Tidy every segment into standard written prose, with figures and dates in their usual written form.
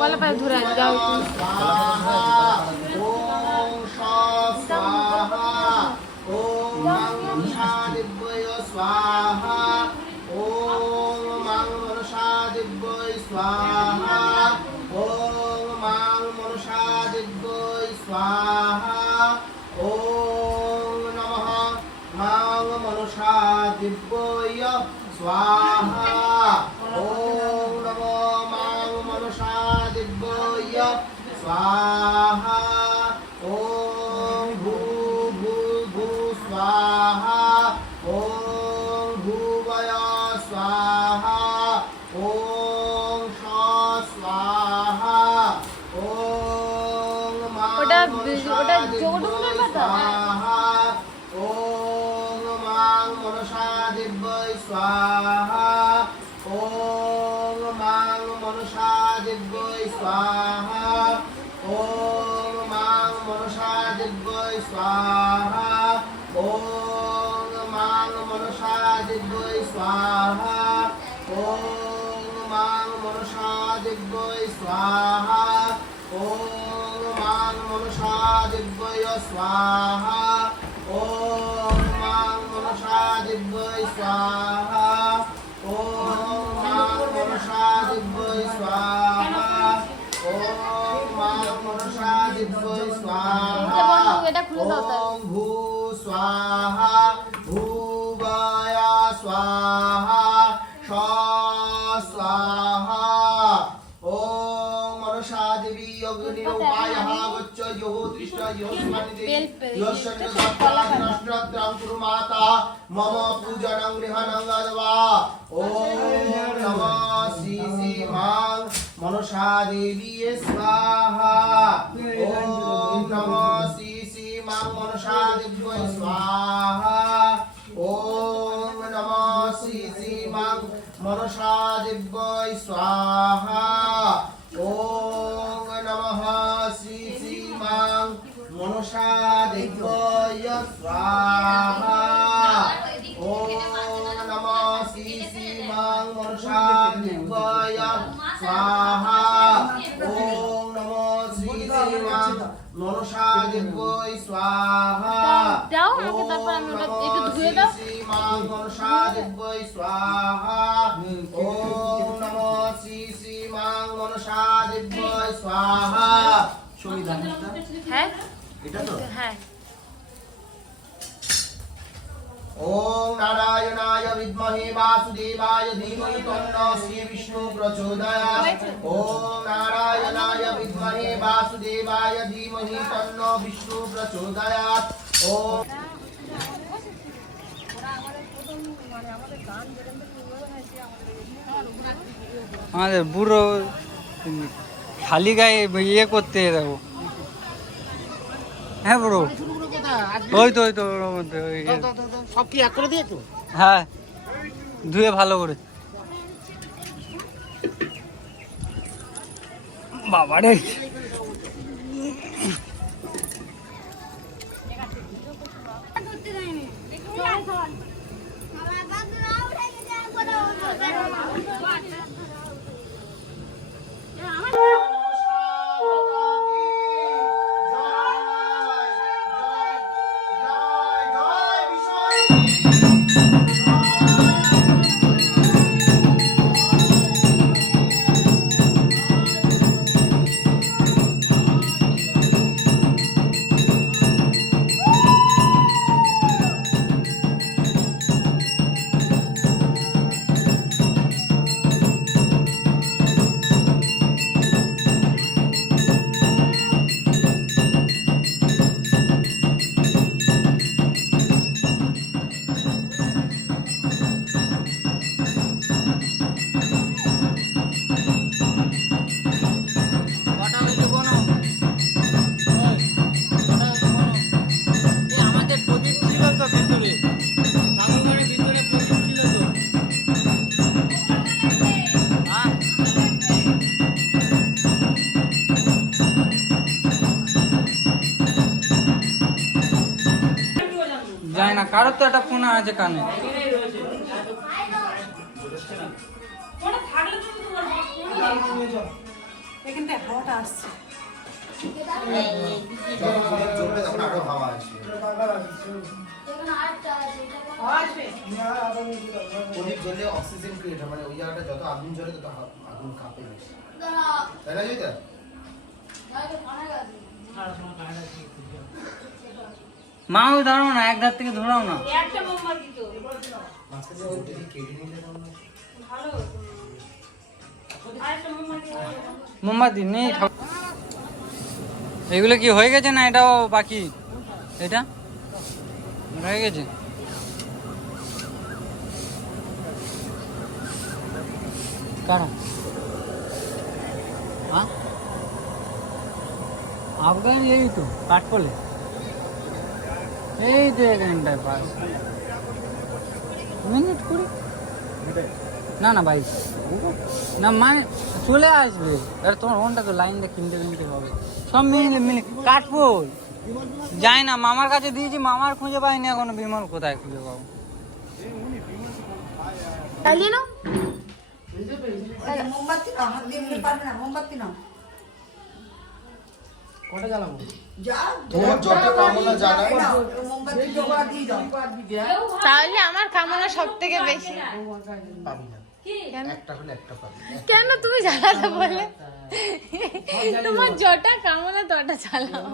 কলা পায়ে ধরে দাও स्वाहा ओम मां मनसा दिव्यै स्वाहा ओम मां मनसा दिव्यै स्वाहा ओम नमः मां मनसा दिव्यै स्वाहा ओम नमो मां मनसा दिव्यै स्वाहा ओम भू भू भू स्वाहा ओम भूवय स्वाहा ओम स्वाहा ओम ওটা জগন্নাথের কথা ओम मां मनसा दिव्यै स्वाहा ओम मां मनसा दिव्यै स्वाहा ओम मां मनसा दिव्यै स्वाहा ओम मां मनसा दिव्यै स्वाहा ओम मां मनसा दिव्यै स्वाहा ओम मां मनसा दिव्यै स्वाहा ओम मां मनसा दिव्यै स्वाहा ओम मां मनसा दिव्यै स्वाहा ओम मां मनसा दिव्यै स्वाहा এটা খুলে দাও তাই ओम भू स्वाहा भूवय स्वाहा स्वाहा ओम मनसा देवी अग्नि उपायः गच्छ यो दृष्ट यो स्मन्ति यस्य नष्टं कुर्माता मम पूजनं गृहणं गत्वा ओम नमः श्री मां मनसा देवी स्वाहा ओम नमः श्री मां मनसा देवी स्वाहा ओम नमः श्री मां मनसा देवी स्वाहा ओम नमः श्री मां मनसा देवी स्वाहा ओम नमः श्री मां मनसा देवी स्वाहा ओम नमः श्री मां मनसा देवी स्वाहा দাও আমাকে তারপর আমি ওটা একটু ধুয়ে দাও श्री मां मनसा देवी स्वाहा ओम नमः श्री मां मनसा देवी स्वाहा হ্যাঁ এটা তো হ্যাঁ ओम नारायणाय विद्महे वासुदेवाय धीमहि तन्नो श्री विष्णु प्रचोदयात् ओम नारायणाय विद्महे वासुदेवाय धीमहि तन्नो विष्णु प्रचोदयात् ओम আমাদের বুড়ো খালি গায়ে ইয়ে করতে দেবো হ্যাঁ বুড়ো ওই তো ওর মধ্যে ওই সব কি এক করে দিয়েছো হ্যাঁ ধুয়ে ভালো করে বাবারে যায় না কারোর তো একটা ফোন আছে কানে থাকলে তুমি তোমার এখানটায় হাওয়াটা আসছে। যখন প্রদীপ জ্বলবে তখন আরো হাওয়া আসবে। প্রদীপ জ্বললে অক্সিজেন ক্রিয়েট হয়, মানে ওই জায়গাটা যত আগুন জ্বলে তত আগুন কাঁপে বেশি। তাই না জয়িতা? মা ওই ধরো না, এক ধার থেকে ধরাও না। মাঝখানে ওই যদি কেটে নিলে তখন মোমবাতি নেই। এগুলো কি হয়ে গেছে না এটাও বাকি? এটা হয়ে গেছে। কারা আফগান? এই তো কাঠকলে, এই তো এখানটায় পাস মিনিট কুড়ি না না বাইক না, মানে চলে আসবে। আর তোমার ওনটা তো লাইন দিয়ে কিনতে হবে সব মিলে কাঠপোল যায় না। মামার কাছে দিয়েছি, মামার খুঁজে পাইনি এখনো। বিমল কোথায় খুঁজে পাবো? চালিয়ে নাও। মোমবাতি নাও, হাত দিয়ে নিতে পারবে না। মোমবাতি নাও। কটা জ্বালাবো? যা তোমার যত কামনা জানাবো। মোমবাতি জোগাড় দিয়ে দাও। তাহলে আমার কামনা সব থেকে বেশি। পাবি না, একটা হলে একটা পাবি। কেন তুমি জ্বালাতে বলে? তোমার যটা কামনা তটা চালাও।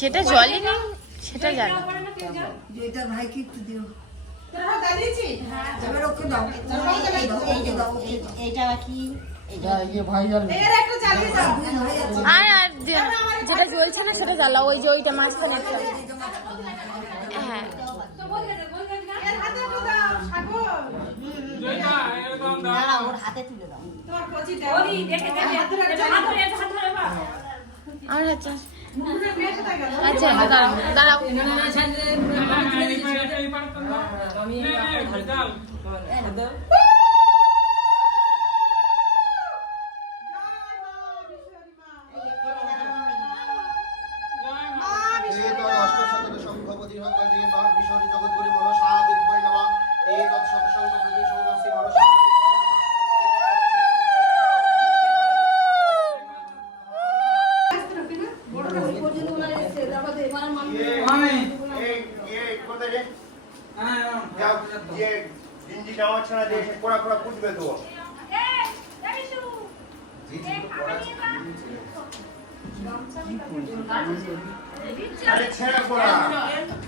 যেটা জলই নেই সেটা জানো। যেটা ভাই কি একটু দিও। এবার ওকে দাও। এইটা কি আর যেটা জ্বলছে না সেটা জ্বালাও। ওই যে ওইটা মাঝখানে একটা। হ্যাঁ ওর হাতে তুলে দাও। আর আচ্ছা আচ্ছা দাঁড়াও দাঁড়াও।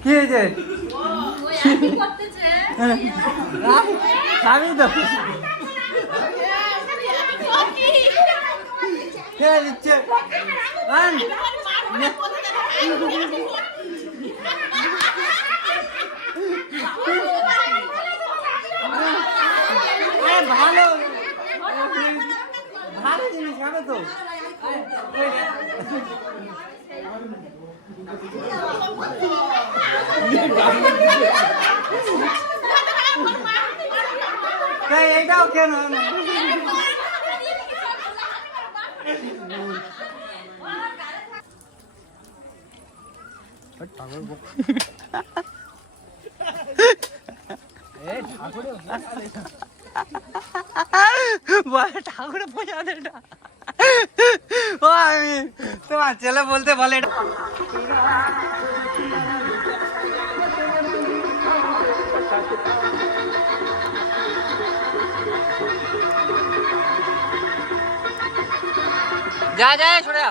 কি হয়েছে? আমি তো কে দিচ্ছে? ভালো ভালো জিনিস হবে তো। এইটাও কেন? ঠাকুরে পৌঁছাতে ও আমি তোমার ছেলে বলতে বলে যা যা সরে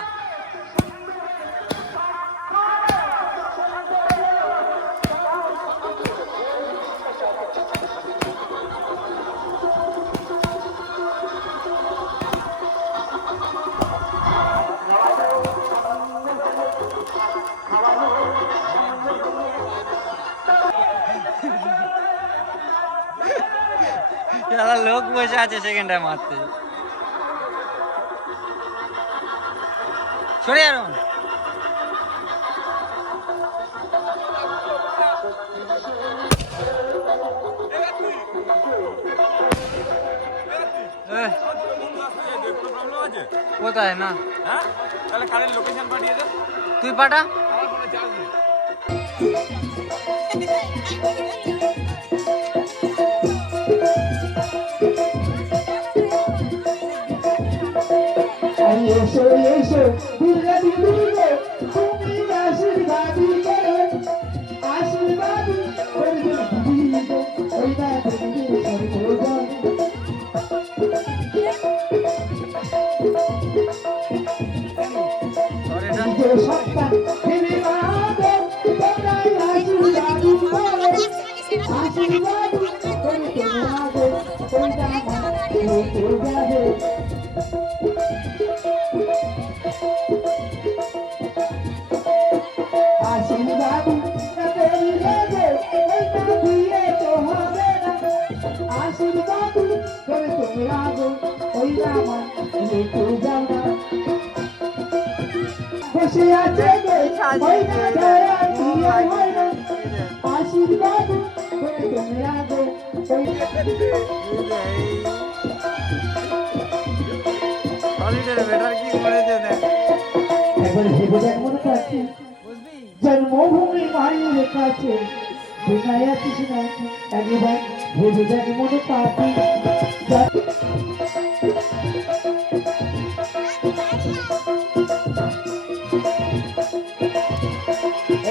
লোক বসে আছে সেকেন্ডটায় মারতে। সরে আর কোথায় না হ্যাঁ তাহলে কারেন্ট লোকেশন পাঠিয়ে দে তুই পাঠা আমার ফোনে চার্জ নেই এসো এসো দুর্গা দুর্গা তুমি আশীর্বাদী করো আশীর্বাদী করবে দিদি ওই না দিদি সর্বজন যে সন্তান তিনি মাগো তোমরা আশীর্বাদী করো আশীর্বাদী করবে মাগো ওই না যাবে আশীর্বাদ করিলে যে ওইটা দিয়ে তো হবে না আশীর্বাদ করে তুমি আগো ওই আমার রেখে যাও না বসে আছে যে ওই না দয়া দিয়ে হয় না আশীর্বাদ করে তুমি আগো ওই বেটার কি করেছে দেখ একবার ভেবে দেখ মনে কাছে জন্মভূমি মায়ের কাছে বিনায়া কৃষ্ণ একবার ভেবে দেখ মনে পাপি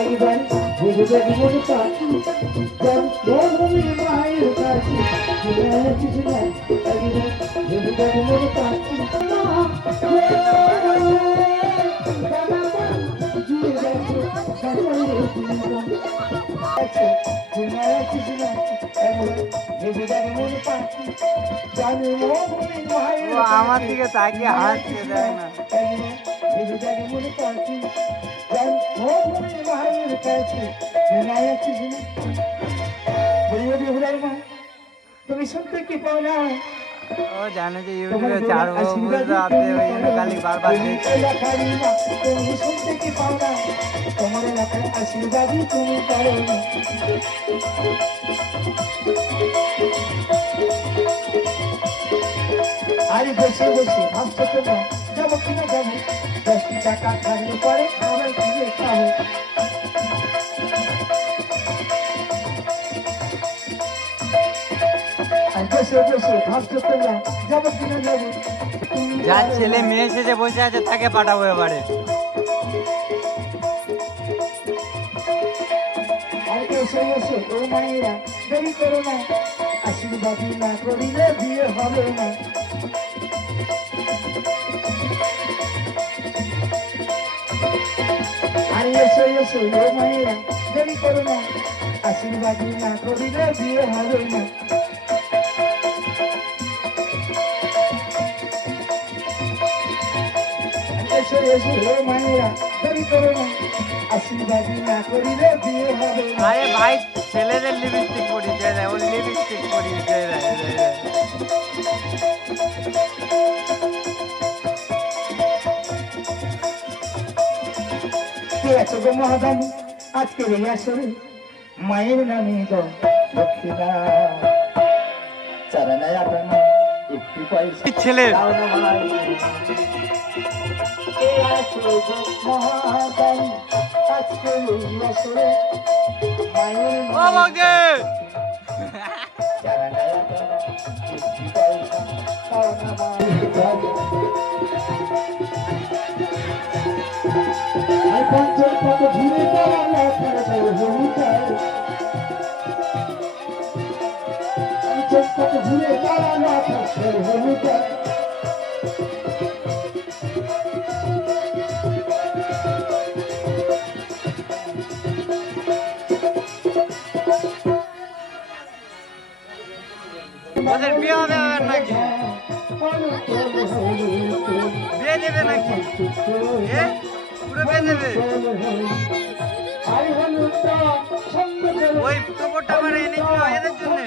একবার ভেবে দেখ মনে পাপি জন্মভূমি মায়ের কাছে বিনায়া কৃষ্ণ একবার ভেবে দেখ মনে পাপি আমার দিকে তাকিয়ে হাসছে দেখ না তুমি শুনতে কি পাও না ও জানে যে ইউটিউবে ছাড়বো বুঝতে আপনি ওই জন্য খালি বারবার দেখছি তুমি শুনতে কি পাও না তোমার এলাকার আশীর্বাদই তুমি করো না আরে বসে বসে ভাবছো তো না যাবো কিনা যাবো 10 টাকা থাকলে পরে আমার দিয়ে খাবো আর বসে বসে ভাবছো তো না যাবো কিনা যাবো যার ছেলে মেয়ে এসে বসে আছে তাকে পাঠাবো এবারে আর বসে বসে ও মায়েরা দেরি করো না আশীর্বাদী না করিলে বিয়ে হবে না আর এসো এসো ও মায়েরা দেরি করো না আশীর্বাদী না করিলে বিয়ে হবে না এসো এসো ও মায়েরা দেরি করো না আশীর্বাদী না করিলে বিয়ে হবে না আরে ভাই ছেলেদের লিপস্টিক পরিয়ে দেয় ওর লিপস্টিক পরিয়ে দেয় কে আছো গো মহাদানী আজকের এই আসরে মায়ের নামে গো দক্ষিণা চারানায় আপনার একটু পয়সা ছেলে দাও না ভাই কে আছো গো মহাদানী আজকের এই আসরে মায়ের ও নামে বৌদি চারানায় আপনার একটু পয়সা দাও না ভাই পঞ্চের কত ঘুরে দাঁড়ালো তারা হলুদার পঞ্চের কত ঘুরে দাঁড়ালো তারা হলুদার ওদের বিয়ে হবে নাকি বিয়ে দেবে নাকি পুরো বিয়ে দেবে ওই খবরটা আমার এনেছিল এদের জন্য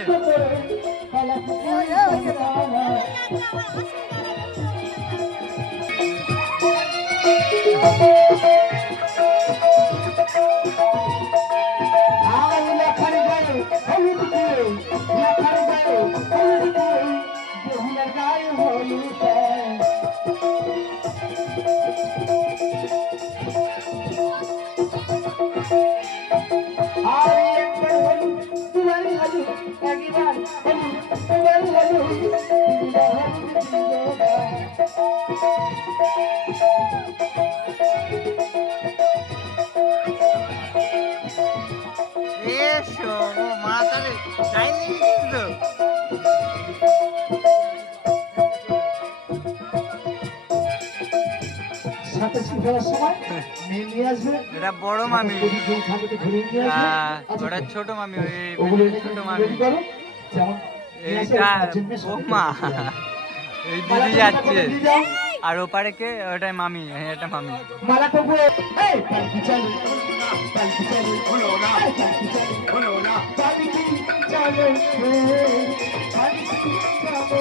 এসো মা তাহলে যাইনি কিন্তু সাথে যাওয়ার সময় মেয়ে নিয়ে আসবে, এটা বড় মামি ঘুরিয়ে নিয়ে আসবে। ওটা ছোট মামি ওই ওগুলো ছোট মামি রেডি করো, যেমন নিয়ে আসবে, এইটা আর জিনিস বৌমা এই দিদি যাচ্ছে আর ওপারে কে ওটাই মামি এটা মামি মালাটা পুরো এই পালকি চালু পালকি চালু হলো না পালকি চালু হলো না পালকি চালু পালকি চালু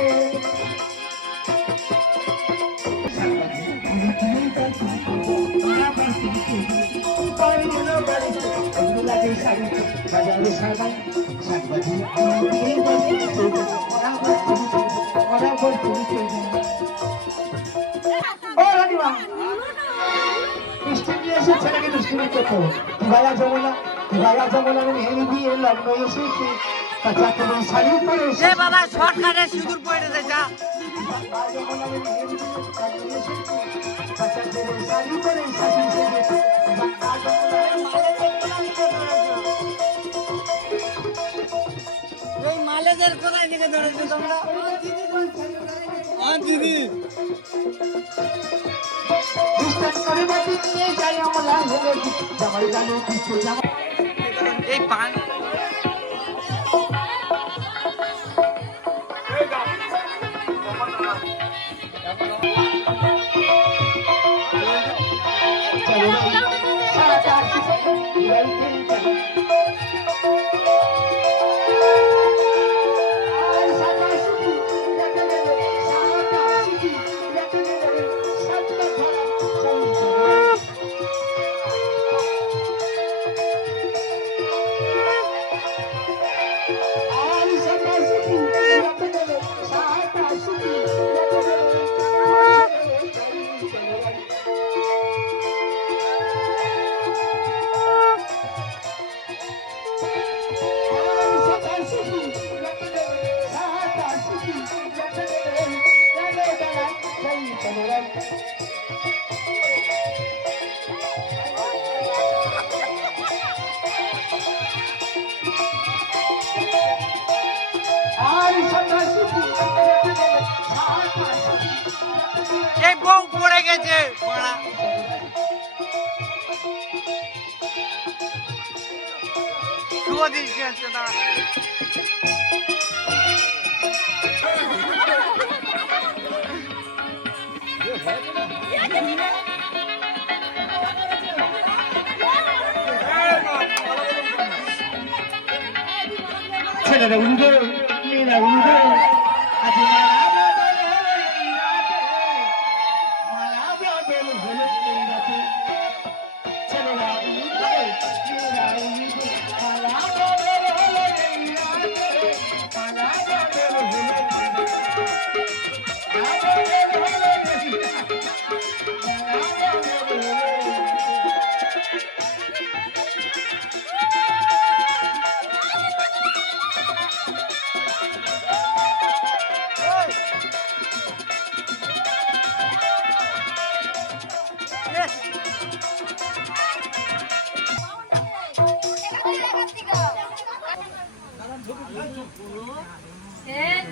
ও রানীমা মিষ্টি নিয়ে এসে ছেলেকে দুষ্টুমি করতো গায়া যমুনা মেয়ে দিয়ে লগ্ন এসেছে কাঁচা কোনো শাড়ি পরে এ বাবা শর্টকাটে সিঁদুর পড়ে দে যা এই মালেদের কোথায় থেকে ধরেছো তোমরা দিদি এই পান এই বউ পড়ে গেছে পড়া শুভ দিন গেছে না ছেলেরা উঠবে মেয়েরা উঠবে আজ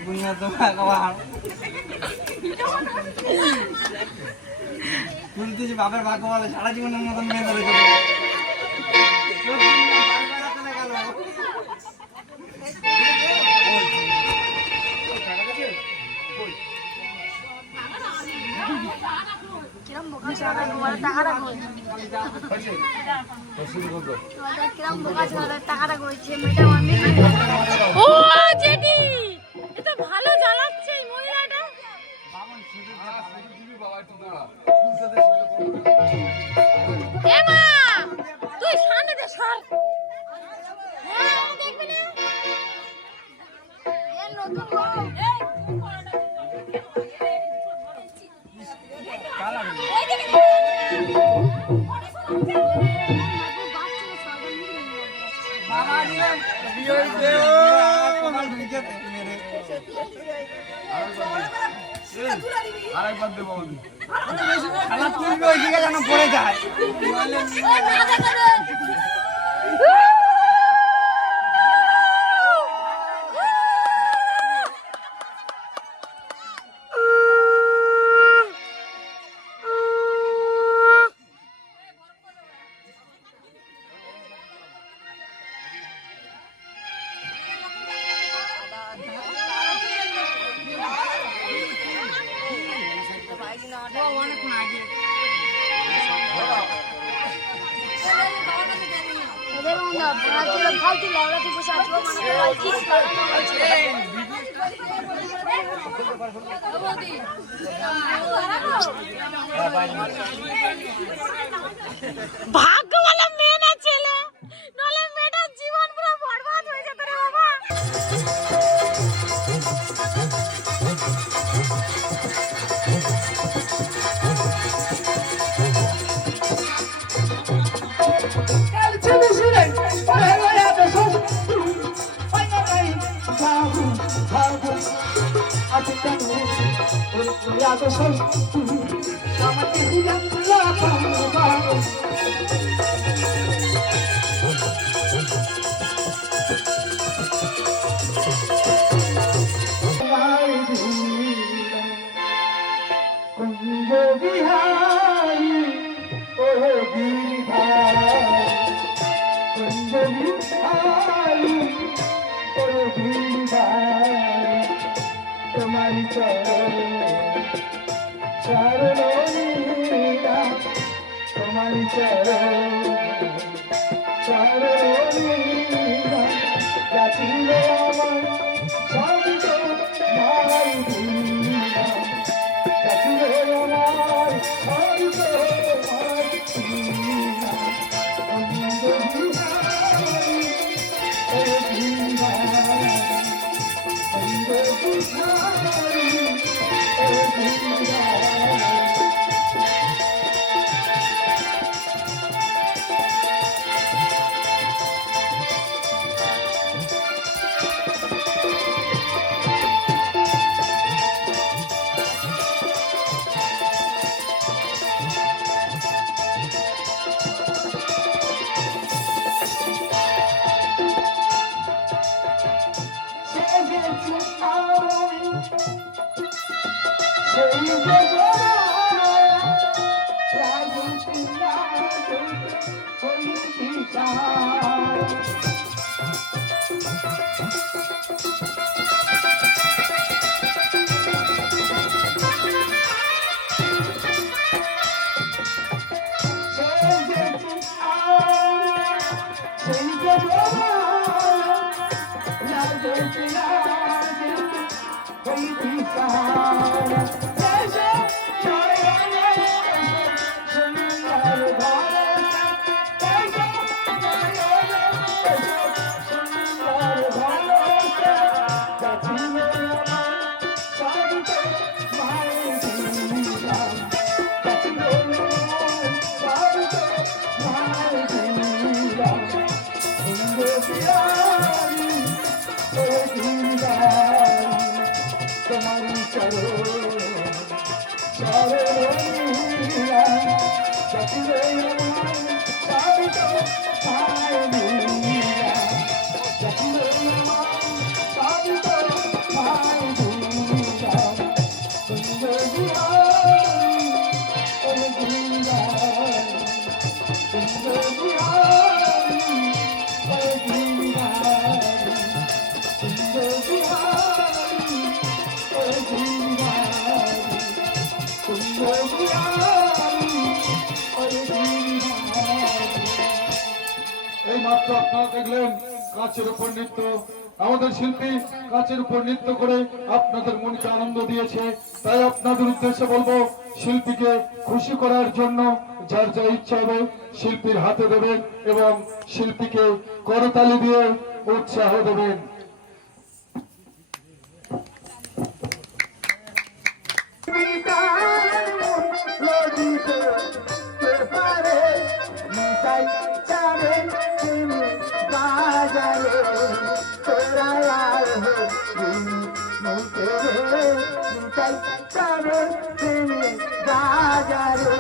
punya tuh kawan. Dulu tuh si baper baku malah salah cuma nonton main dari itu. কিরম বোকা ছোড়া তোমার টাকাটা কই কিরম বোকা ছোড়া টাকাটা কইছে মেয়েটা আমি ও জেঠি এটা ভালো জ্বালাচ্ছে এই মহিলাটা এ মা তুই সামনে দে সর হ্যাঁ দেখবি না এ নতুন বউ এই মামা দিলে বিয়ে হইছে তোমার ঢুকেছে মেরে আরেকবার দেবো খালা তুলবে ওইদিকে যেন পড়ে যায় ফালতু লেবড়াতে বসে আছো মানে কিস লাগানো হয়েছে ভাগ্য বলে মেয়ে না ছেলে নলে মেয়েটার জীবন পুরো বরবাদ হয়ে যেত রে বাবা तुम्हारी चरणोनीरा तुम्हारी चरणोनीरा जातिले আমার সবিত মাই দুনিয়া জাতিলে আমার সবিত মাই দুনিয়া আপনারা দেখলেন কাছের উপর নৃত্য, আমাদের শিল্পী কাছের উপর নৃত্য করে আপনাদের মনকে আনন্দ দিয়েছে। তাই আপনাদের উদ্দেশ্যে বলবো, শিল্পীকে খুশি করার জন্য যার যা ইচ্ছা হবে শিল্পীর হাতে দেবেন এবং শিল্পীকে করতালি দিয়ে উৎসাহ দেবেন। Bye. তোরা আর মুখে তাই চাবে তুমি বাজারে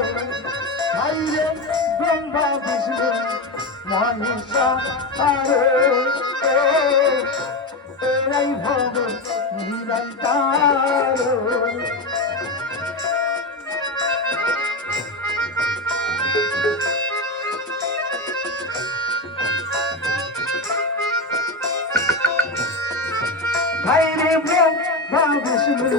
ভাইরে ব্রহ্মা বিষ্ণু মহিষা আরে এরাই ভব নিরন্তার ভাইরে ব্রহ্মা বিষ্ণু